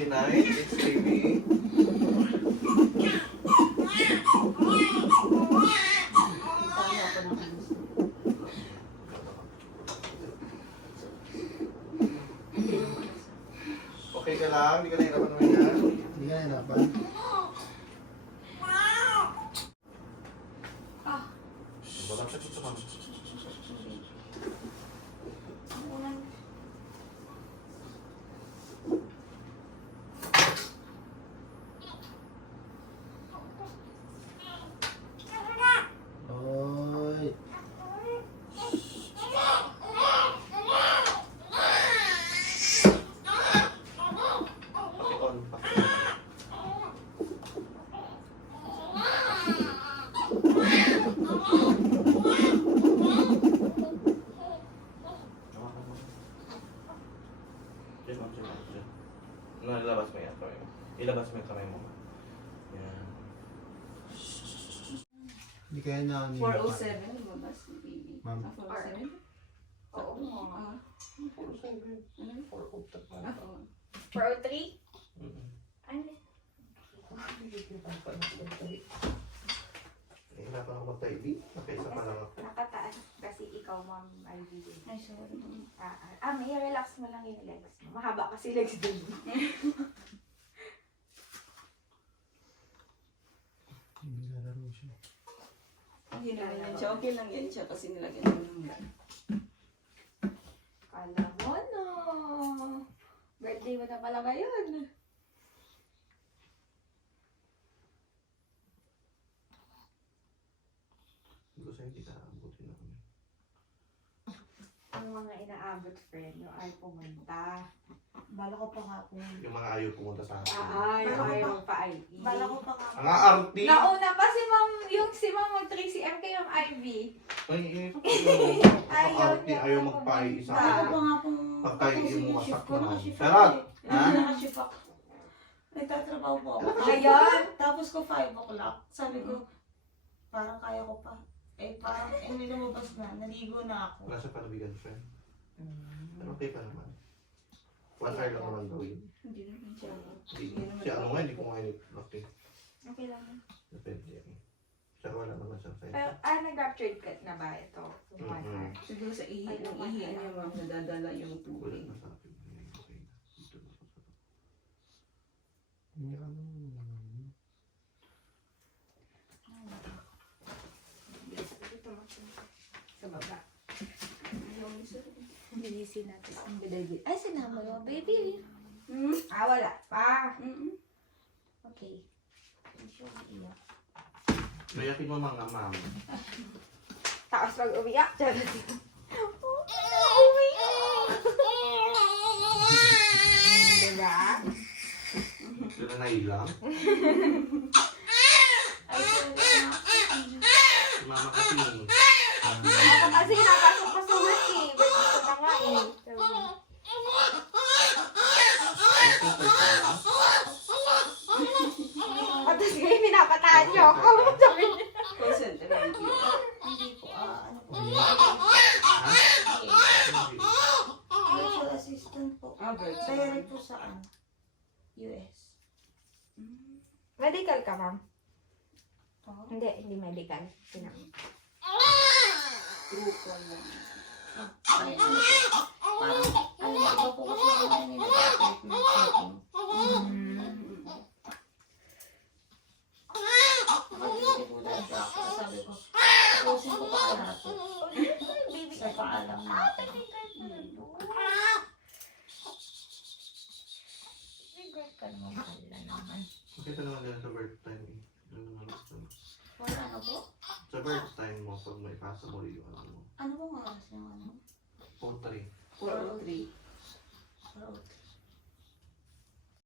69, it's baby. Okay ka lang? Hindi ka nahirapan naman yan? Hindi ka nahirapan. Oy. Paki-on pa. Ilabas mo yan. Ilabas mo yung kamay mo. Yan. Hindi kaya na 407, lumabas si baby. Ma'am. 407? Oo. Ah, 403? Ano? Nahirapan ako mag-tidy. Nakaisa pa lang ako. Nakataas kasi ikaw, ma'am, ay video. ay, sorry. May relax mo lang yung legs mo. Mahaba kasi legs din. Hindi lalaro siya. Hindi naman yan siya. Okay lang yan siya kasi nilagyan ko ng gan. Kala mo, no? Birthday mo na pala ngayon. Hindi ko sa'yo, hindi ka abutin ako. Ang mga inaabot, friend, yung ay pumunta. Bala ko pa nga po. Yung mga ayaw pumunta sa akin. Yung ayaw pa-IV. Bala ko pa nga po. Ang aarti! Nauna pa si ma'am, yung si ma'am mag 3cm kay yung IV. Ay, init ko. Ayaw Ang niya ayaw pa magpa-isa. pumunta. Bala ko pa nga pong Pagtayin tapusin mo yung masak shift ko. naman. Nakashift Charot! ako eh. Ha? Nakashift ako. Nagtatrabaho po ako. Ayun. Tapos ko 5 o'clock. Sabi ko, parang kaya ko pa. Eh parang may lumabas na. Naligo na ako. Wala siya panabigan, friend. Pero okay pa naman. 1 hour lang naman gawin. Hindi naman siya. Siya ano nga, hindi ko nga okay. Okay lang. Depende yan. Siya wala naman siyang sa'yo. Pero, nag-ruptured cut na ba ito? Yung 1 hour? Siguro sa ihi, yung ihi niya ma'am, nadadala yung Wala tubig. na sa akin. Okay na. Dito na sa sarap. Hindi ka naman. Sa baba. Yung isa. Bilisin natin ang baby. Ay, sinama mo, baby. Wala pa. Okay. Sure, iyak. Mayakin mo mga ma'am. Tapos pag umiyak, charot. Diba? Sila nailang. Ay, sorry na. Si mama kasi yun. Ako kasi napasok ko sa work eh. Birthday ko na nga eh. At tapos ngayon pinapatahan niyo ako. Sabi niya. Concentrate yun. Hindi po. Ano po? Hindi. Virtual assistant po. Birth Direct po saan? US. Medical ka, ma'am? Oo. Hindi medical. Pinang. Grupo lang. Ay, ano po? Parang, iba po kasi yung ano nila. Treatment setting. Nakadito po dahil sa ako. Sabi ko, tapusin ko pa kaya po. Sa paalam natin. Good ka naman pala naman. Makita naman yan sa birth time eh. Ano naman gusto mo. Wala na po. Sa birth time mo, pag may pasa mo yung ano mo. Ano pong oras yung ano? 4-3. 403. Para